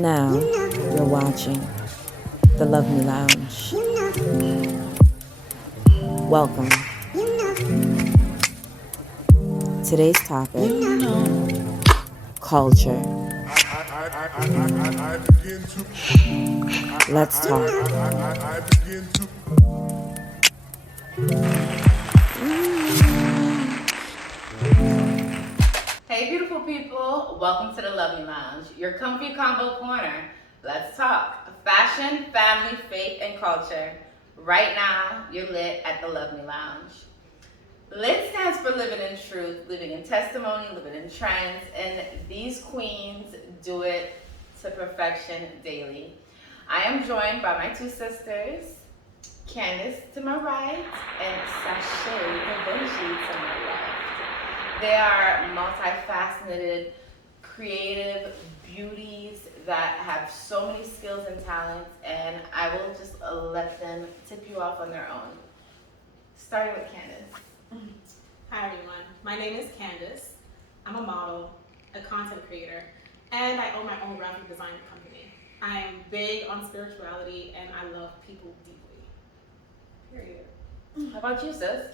And now you're watching the Luvmi Lounge. Welcome. Today's topic, culture. Let's talk. Hey beautiful people, welcome to the Luvmi Lounge, your comfy combo corner. Let's talk fashion, family, faith, and culture. Right now, you're lit at the Luvmi Lounge. Lit stands for living in truth, living in testimony, living in trends, and these queens do it to perfection daily. I am joined by my two sisters, Candace to my right and Sashay Kavenji to my left. They are multifaceted, creative beauties that have so many skills and talents, and I will just let them tip you off on their own. Starting with Candace. Hi everyone, my name is Candace. I'm a model, a content creator, and I own my own graphic design company. I am big on spirituality and I love people deeply. Period. How about you, sis?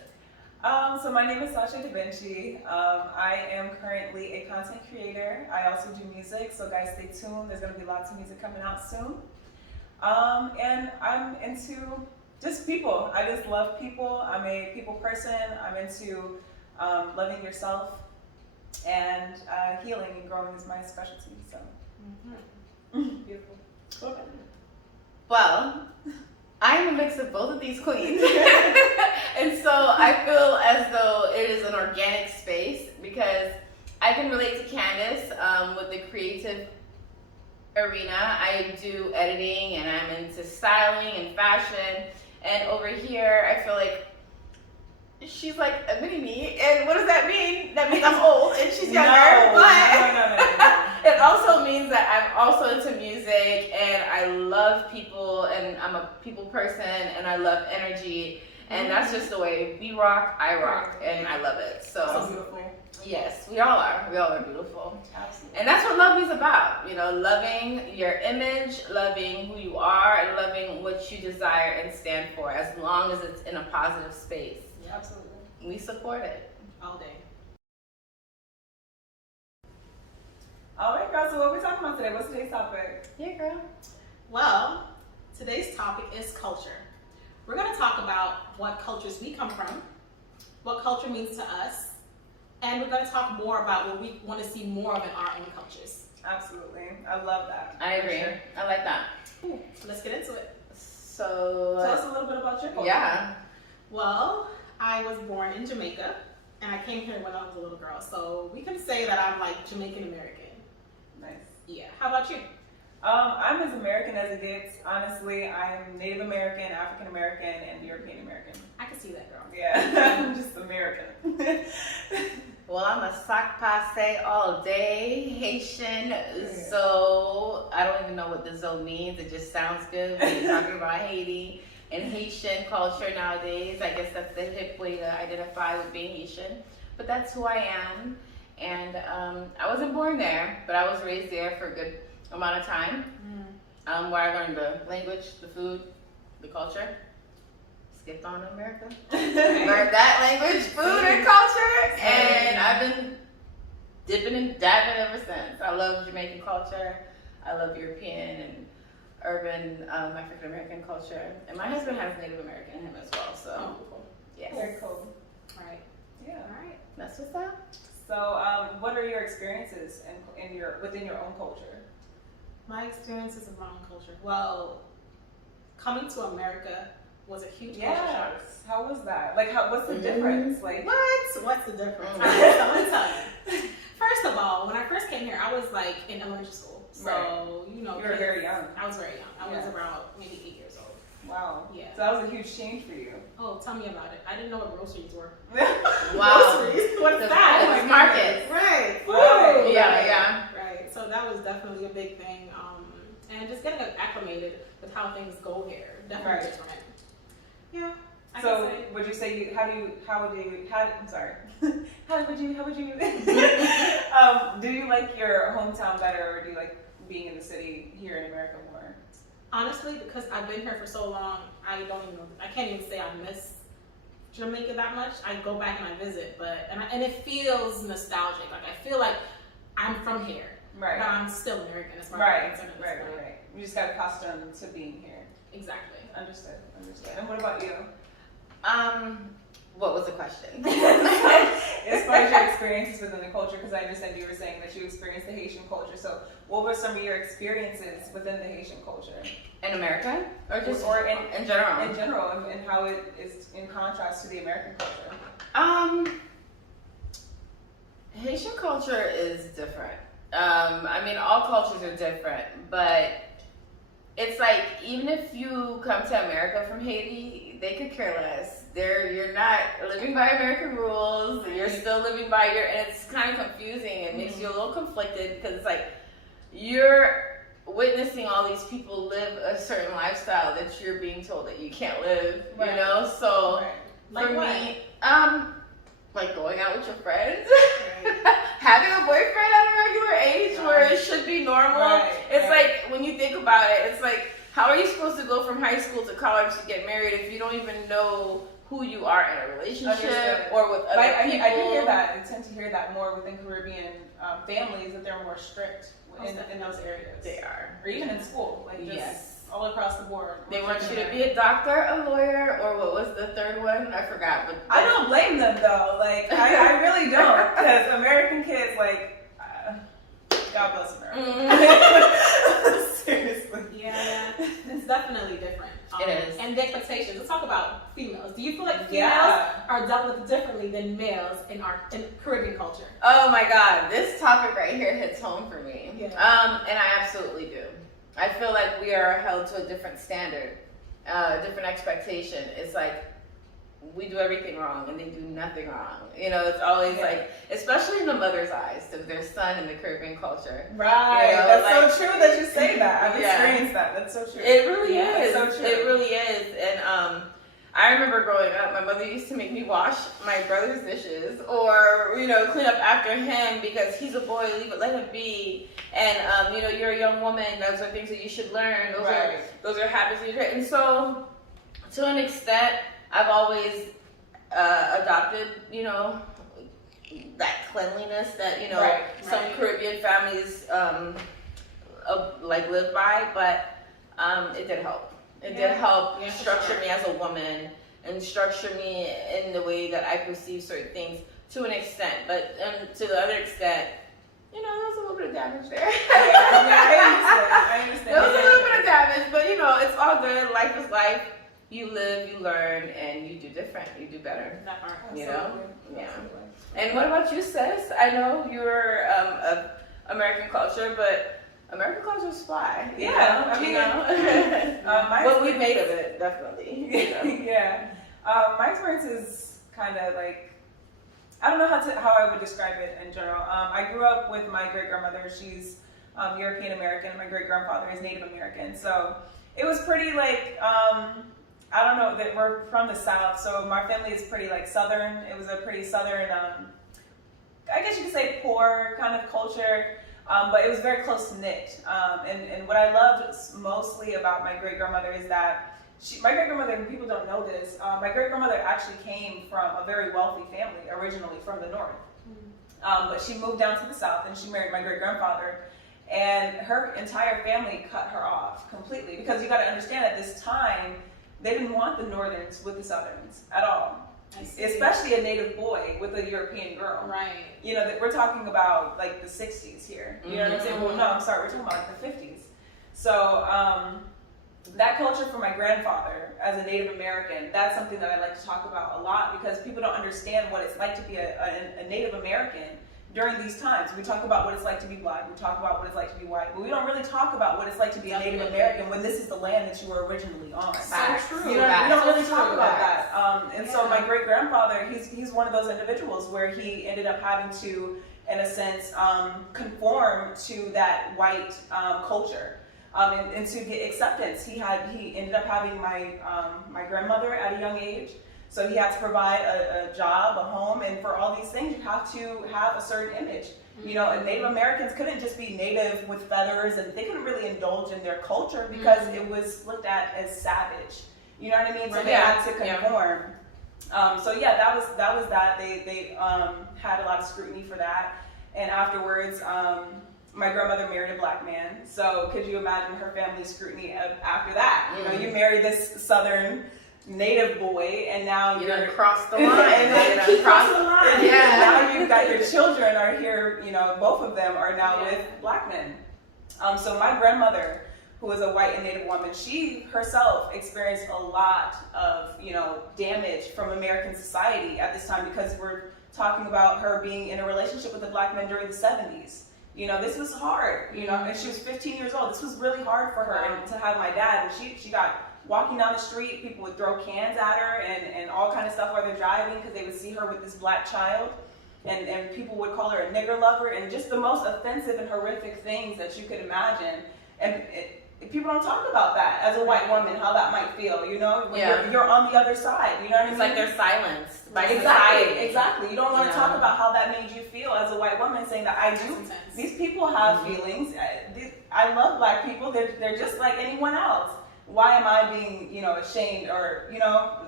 So my name is Sasha Da Vinci. I am currently a content creator. I also do music, so guys stay tuned. There's going to be lots of music coming out soon. And I'm into just people. I just love people. I'm a people person. I'm into loving yourself, and healing and growing is my specialty. So Beautiful. Okay. Well, I am a mix of both of these queens. And so I feel as though it is an organic space because I can relate to Candace with the creative arena. I do editing and I'm into styling and fashion. And over here, I feel like she's like a mini me. And what does that mean? That means I'm old and she's younger. No. It also means that I'm also into music and I love people and I'm a people person and I love energy. And that's just the way we rock, I rock, and I love it. So beautiful. Yes, we all are. We all are beautiful. Absolutely. And that's what love is about. You know, loving your image, loving who you are, and loving what you desire and stand for, as long as it's in a positive space. Yeah, absolutely. We support it. All day. All right, girl. So what are we talking about today? What's today's topic? Yeah, girl. Well, today's topic is culture. We're going to talk about what cultures we come from, what culture means to us, and we're going to talk more about what we want to see more of in our own cultures. Absolutely. I love that. I agree. Sure. I like that. Ooh, let's get into it. So, Tell us a little bit about your culture. yeah. Well, I was born in Jamaica, and I came here when I was a little girl, so we can say that I'm like Jamaican American. Nice. Yeah. How about you? I'm as American as it gets. Honestly, I'm Native American, African American, and European American. I can see that, girl. Yeah, I'm just American. Well, I'm a sac passe all day, Haitian, zo. I don't even know what the zo means. It just sounds good when you're talking about Haiti and Haitian culture nowadays. I guess that's the hip way to identify with being Haitian. But that's who I am. And I wasn't born there, but I was raised there for a good amount of time, where I learned the language, the food, the culture. Skipped on to America. Learned that language, food, and culture, and I've been dipping and dabbing ever since. I love Jamaican culture. I love European and urban African American culture, and my husband has Native American in him as well. So, yes, Very cool. All right. Yeah. All right. that's what's up. So, what are your experiences within your own culture? My experiences of my own culture. Well, coming to America was a huge culture shock. Yes. How was that? Like, what's the difference? Like, What? What's the difference? Let me tell you. First of all, when I first came here, I was like in elementary school. So, Right. you know. You were very young. I was very young. I was Yeah. around maybe 8 years old. Wow. Yeah. So that was a huge change for you. Oh, tell me about it. I didn't know what groceries were. Wow. Groceries? What's The that? farmers market. Right. Right. Food. Yeah. Right. So that was definitely a big thing. And just getting acclimated with how things go here. Definitely Right. different. Yeah. So would you say how would you I'm sorry. how would you do you like your hometown better, or do you like being in the city here in America more? Honestly, because I've been here for so long, I can't even say I miss Jamaica that much. I go back and I visit, and it feels nostalgic. Like I feel like I'm from here, right? But I'm still American. It's my right. You just got accustomed to being here. Exactly. Understood. And what about you? What was the question? As far as your experiences within the culture, because I understand you were saying that you experienced the Haitian culture. So, what were some of your experiences within the Haitian culture? In America, or just in general? In general, and how it is in contrast to the American culture. Haitian culture is different. I mean, all cultures are different, but it's like, even if you come to America from Haiti, they could care less. You're not living by American rules. You're still living by and it's kind of confusing. It makes you a little conflicted, because it's like you're witnessing all these people live a certain lifestyle that you're being told that you can't live. Right. You know, so like for what? me, like going out with your friends, having a boyfriend at a regular age where it should be normal. It's like, when you think about it, it's like, how are you supposed to go from high school to college to get married if you don't even know who you are in a relationship or with other people? I do hear that. I tend to hear that more within Caribbean families, that they're more strict in those areas. They are. Or even in school, like just all across the board. They want you to be a doctor, a lawyer, or what was the third one? I forgot. But I don't blame them though. Like I really don't, because American kids, like, God bless America. Seriously. Yeah, it's definitely different. It is. And the expectations. Let's talk about females. Do you feel like females are dealt with differently than males in Caribbean culture? Oh my God, this topic right here hits home for me. Yeah. And I absolutely do. I feel like we are held to a different standard, a different expectation. It's like we do everything wrong and they do nothing wrong. You know, it's always like, especially in the mother's eyes to their son in the Caribbean culture. Right. You know, that's so true that you say that. I've experienced that. That's so true. It really is. So true. It really is. And I remember growing up, my mother used to make me wash my brother's dishes, or, you know, clean up after him because he's a boy, let him be. And, you know, you're a young woman, those are things that you should learn. Those are habits that you should. And so, to an extent, I've always adopted, you know, that cleanliness that, you know, some Caribbean families like live by, but it did help. It did help structure me as a woman and structure me in the way that I perceive certain things to an extent. But to the other extent, you know, there was a little bit of damage there. I understand. There was a little bit of damage, but you know, it's all good. Life is life. You live, you learn, and you do different. You do better. You know? Yeah. And what about you, sis? I know you're of American culture, but American culture is fly. Yeah, I mean, what we made of it, definitely. Yeah. My experience is kind of like, I don't know how I would describe it in general. I grew up with my great grandmother. She's European American. My great grandfather is Native American. So it was pretty like, I don't know, that we're from the South, so my family is pretty like Southern. It was a pretty Southern, I guess you could say poor kind of culture. But it was very close to knit. And what I loved mostly about my great grandmother is that my great grandmother, people don't know this, my great grandmother actually came from a very wealthy family, originally from the North. But she moved down to the South and she married my great grandfather. And her entire family cut her off completely, because you got to understand at this time, they didn't want the Northerns with the Southerns at all. Especially a native boy with a European girl. Right. You know, that we're talking about like the 60s here. You know what I'm saying? Well, no, I'm sorry, we're talking about like the 50s. So that culture for my grandfather as a Native American, that's something that I like to talk about a lot, because people don't understand what it's like to be a Native American during these times. We talk about what it's like to be black, we talk about what it's like to be white, but we don't really talk about what it's like to be a Native American when this is the land that you were originally on. So true. You know, we don't really talk about that. And so my great grandfather, he's one of those individuals where he ended up having to, in a sense, conform to that white culture. and to get acceptance. He ended up having my grandmother at a young age. So he had to provide a job, a home, and for all these things, you have to have a certain image. You know, and Native Americans couldn't just be native with feathers, and they couldn't really indulge in their culture because it was looked at as savage. You know what I mean? So they had to conform. So yeah, that was that. They had a lot of scrutiny for that, and afterwards, my grandmother married a black man. So could you imagine her family's scrutiny after that? You know, you marry this Southern native boy, and now you're across the line. And cross the line. Yeah. Now you've got your children are here. You know, both of them are now with black men. So my grandmother, who was a white and native woman, she herself experienced a lot of, you know, damage from American society at this time, because we're talking about her being in a relationship with a black man during the 70s. You know, this was hard, you know, and she was 15 years old. This was really hard for her, and to have my dad, and she got walking down the street, people would throw cans at her and all kind of stuff while they're driving, because they would see her with this black child, and people would call her a nigger lover, and just the most offensive and horrific things that you could imagine. And people don't talk about that as a white woman, how that might feel, you know, when you're on the other side, you know what I mean? It's like they're silenced by society. Exactly. You don't want to talk about how that made you feel as a white woman, saying that these people have feelings. I love black people. They're just like anyone else. Why am I being, you know, ashamed or, you know,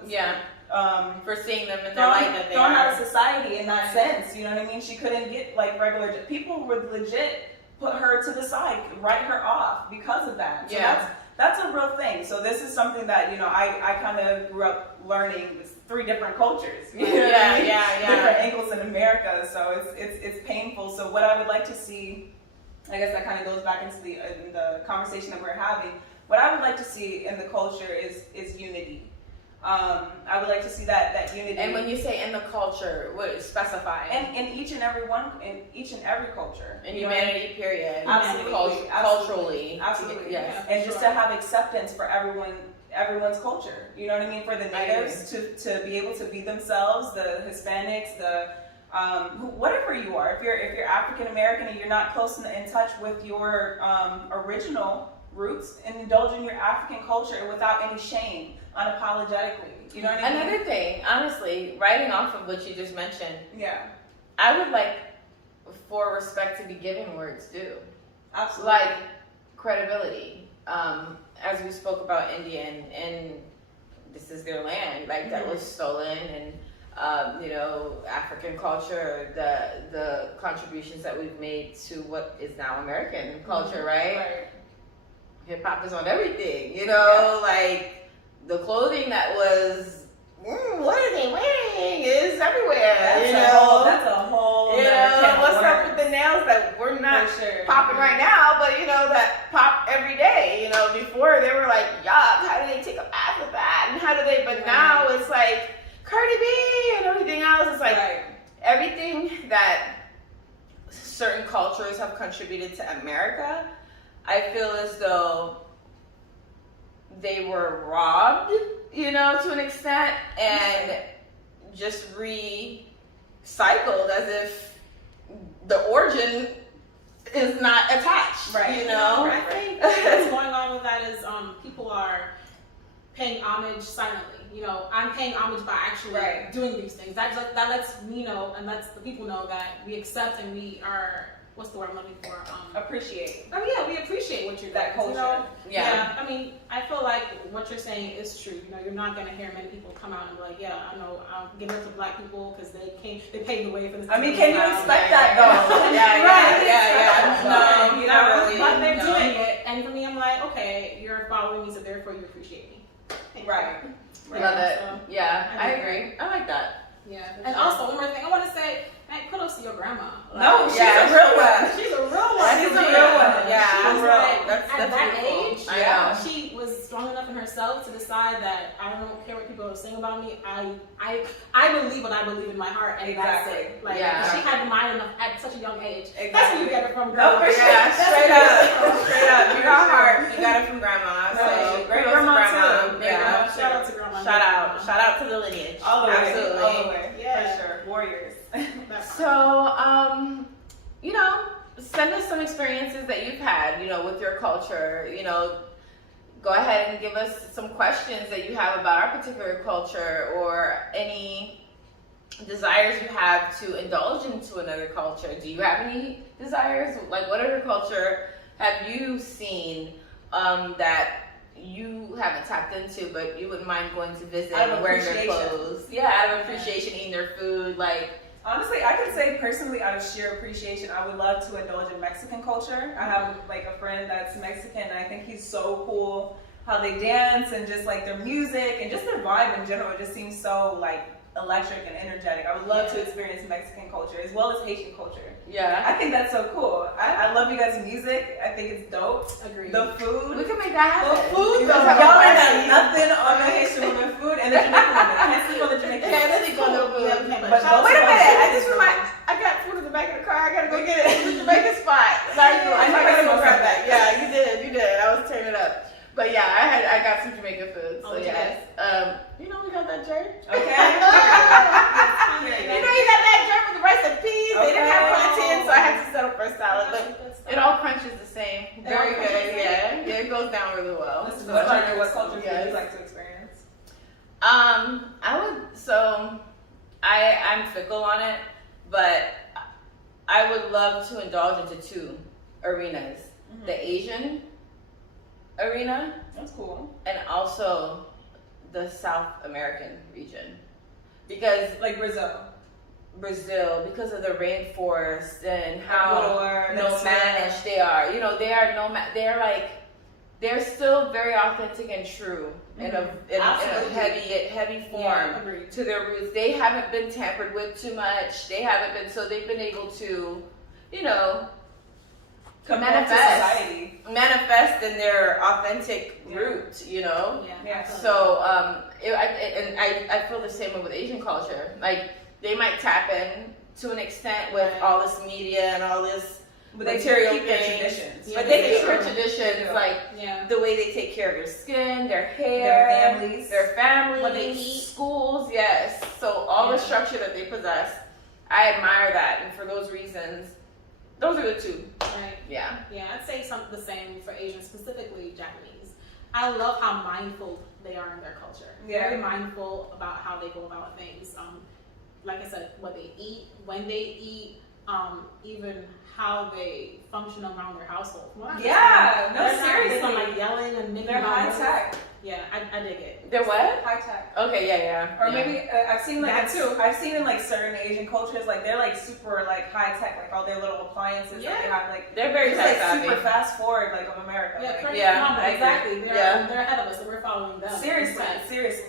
for seeing them in their light that they thrown are out of society in that sense? You know what I mean? She couldn't get like regular people would legit put her to the side, write her off because of that. So that's a real thing. So this is something that, you know, I kind of grew up learning with 3 different cultures. You know what I mean? Different angles in America. So it's painful. So what I would like to see, I guess that kind of goes back into the conversation that we're having. What I would like to see in the culture is unity. I would like to see that unity. And when you say in the culture, what specify? And in each and every culture. In humanity, period. Absolutely. Culturally. Absolutely. Yes. And just to have acceptance for everyone's culture. You know what I mean? For the natives to be able to be themselves, the Hispanics, the whatever you are. If you're African American and you're not close in touch with your original roots, and indulge in your African culture without any shame, unapologetically. You know what I mean? Another thing, honestly, writing off of what you just mentioned, I would like for respect to be given where it's due. Absolutely. Like credibility. As we spoke about Indian, and this is their land, like that was stolen, and you know, African culture, the contributions that we've made to what is now American culture, right? Hip hop is on everything, you know, like the clothing that was, what are they wearing is everywhere. That's a whole. You know, what's up with the nails that we're not popping right now, but you know, that pop every day. You know, before they were like, yuck, how do they take a bath with that? And how do they, but now it's like Cardi B and everything else. It's like everything that certain cultures have contributed to America, I feel as though they were robbed, you know, to an extent, and just recycled as if the origin is not attached, you know? I think what's going on with that is people are paying homage silently. You know, I'm paying homage by actually doing these things. That lets me know, and lets the people know that we accept and we are, what's the word I'm looking for? Appreciate. Oh yeah, we appreciate what you're doing. That culture. You know? I mean, I feel like what you're saying is true. You know, you're not gonna hear many people come out and be like, yeah, I know, I'm giving it to black people because they paved the way for this. I mean, can you expect that though? No, you know, really, but they're doing it, and for me, I'm like, okay, you're following me, so therefore you appreciate me. Right. Love it. So, I agree. I like that. Yeah. And also, one more thing, I want to say, hey, kudos to your grandma. No, she's a real one. She's a real one. She's a real one. Yeah, she's like, that's at that age, she was strong enough in herself to decide that I don't care what people are saying about me. I believe what I believe in my heart, and that's it. Like, she had the mind enough at such a young age. Exactly. That's where you get it from, girl. No, straight up. You got heart. You got it from grandma. So great grandma too. Yeah. Shout out to grandma. Shout out to the lineage. All the way. Absolutely. All the way. Yeah. For sure. Warriors. So, you know, send us some experiences that you've had, you know, with with your culture. You know, go ahead and give us some questions that you have about our particular culture, or any desires you have to indulge into another culture. Do you have any desires? Like, what other culture have you seen that you haven't tapped into, but you wouldn't mind going to visit and wearing their clothes? Yeah, out of appreciation, eating their food. Like, honestly, I could say personally, out of sheer appreciation, I would love to indulge in Mexican culture. I have like a friend that's Mexican, and I think he's so cool how they dance and just like their music and just their vibe in general. It just seems so like electric and energetic. I would love to experience Mexican culture as well as Haitian culture. yeah, I think that's so cool. I love you guys' music. I think it's dope. Agreed. The food. we can make that happen. The food. You guys Y'all have a ain't got party. nothing on the Haitian women food and the Jamaican women. I can't sleep on the Jamaican Yeah, women. let's go to food. But Wait a minute, I just realized realized I got food in the back of the car. I gotta go get it. It's the Jamaican spot. Sorry, I gotta go grab that. Yeah, you did. I was turning it up. But yeah, I got some Jamaican food. So yes. You know we got that jerk. Okay. You know you got that jerk with the rice and peas. They didn't have plantain, so I had to settle for a salad. But it all crunches the same. Very good. Yeah, it goes down really well. What cultures would you like to experience? I'm fickle on it, but I would love to indulge into two arenas: the Asian arena, That's cool. and also the South American region, because Like Brazil. because of the rainforest and how Ecuador, nomadish they are. You know, they are nomad. They're still very authentic and true in a Absolutely. heavy form Yeah, agreed. to their roots. They haven't been tampered with too much. They've been able to, you know, Compared to society. manifest in their authentic root. You know. Yeah. So I feel the same way with Asian culture. Like, they might tap in to an extent with all this media and all this But they material keep their things. traditions. But they keep their They traditions, do. like Yeah. the way they take care of their skin, their hair, their families, What they eat. schools. Yes. So all the Yeah. structure that they possess, I admire that, and for those reasons, those are the two. Right. Yeah. Yeah, I'd say the same for Asians, specifically Japanese. I love how mindful they are in their culture. Yeah. Very mindful about how they go about things. Like I said, what they eat, when they eat, even how they function around their household. Yeah, no, They're not seriously. big on, like, yelling and making They're high noise. tech. Yeah, I dig it. They're what? High tech. Okay. Yeah. Or yeah. maybe I've seen like That too. I've seen in like certain Asian cultures, like they're like super like high tech, like all their little appliances that they Yeah. have, like They're very just like tech savvy. super fast forward like of America. Yeah, like, correct. Yeah, No, but I agree. exactly. Yeah. They're ahead of us, so we're following them. seriously.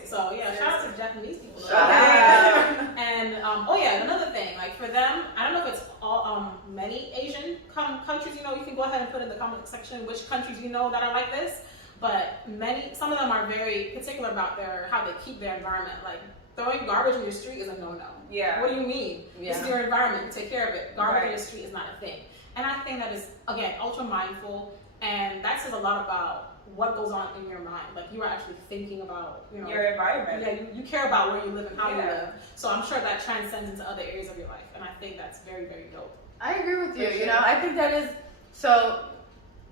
So yeah, shout out to Japanese people. Shout out. And another thing, like for them, I don't know if it's all many Asian countries. You know, you can go ahead and put in the comment section which countries you know that are like this. But some of them are very particular about how they keep their environment. Like throwing garbage in your street is a no-no. Yeah. What do you mean? Yeah. This is your environment. Take care of it. Garbage in Right. your street is not a thing. And I think that is, again, ultra mindful, and that says a lot about what goes on in your mind. Like you are actually thinking about, you know, Your environment. yeah, you care about where you live and how you Yeah. live. So I'm sure that transcends into other areas of your life, and I think that's very, very dope. I agree with you. For You sure. know, I think that is so.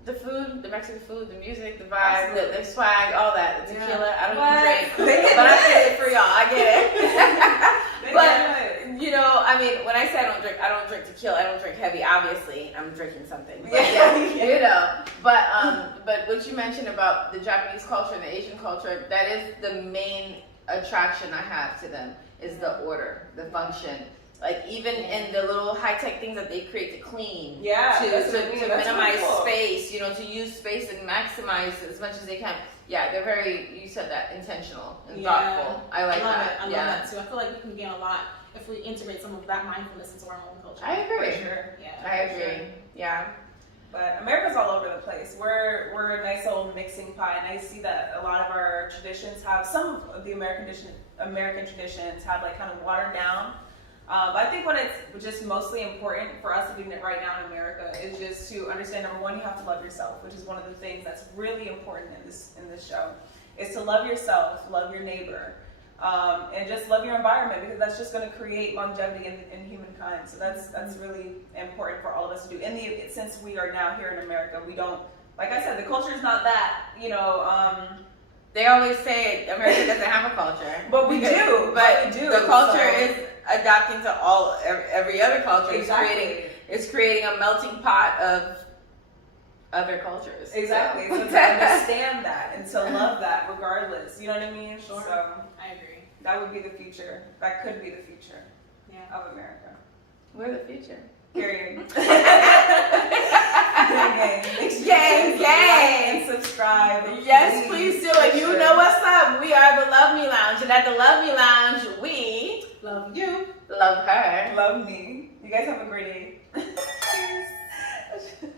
The food, the Mexican food, the music, the vibe, the swag, all that. The tequila. I don't even drink, but I feel it for y'all. I get it. But you know, I mean, when I say I don't drink tequila. I don't drink heavy. Obviously, I'm drinking something. But Yeah. you know. But what you mentioned about the Japanese culture and the Asian culture, that is the main attraction I have to them, is the order, the function. Like even in the little high-tech things that they create to clean, Yeah, to that's what I mean. That's minimize really cool. space, you know, to use space and maximize as much as they can. Yeah, they're very, you said that, intentional and thoughtful. I like love that. it. I love that too. I feel like we can gain a lot if we integrate some of that mindfulness into our own culture. I agree. For sure. Yeah, I agree. Yeah. But America's all over the place. We're a nice old mixing pot, and I see that a lot of our traditions have some of the American traditions have like kind of watered down. But I think what it's just mostly important for us to do right now in America is just to understand, number one, you have to love yourself, which is one of the things that's really important in this show, is to love yourself, love your neighbor, and just love your environment, because that's just going to create longevity in humankind. So that's really important for all of us to do. Since we are now here in America, we don't like I said, the culture is not that, They always say America doesn't have a culture, but we do. But we do. the culture So- is adapting to every other culture. Exactly. It's creating a melting pot of other cultures. Exactly. So to understand that and to love that regardless. You know what I mean? Sure. So I agree. that would be the future. That could be the future Yeah. of America. We're the future. Period. Gang, gang. And subscribe. Yes, please do. And you know what's up. We are the Luvmi Lounge. And at the Luvmi Lounge, we Love you. love her. Love me. You guys have a great day. Cheers.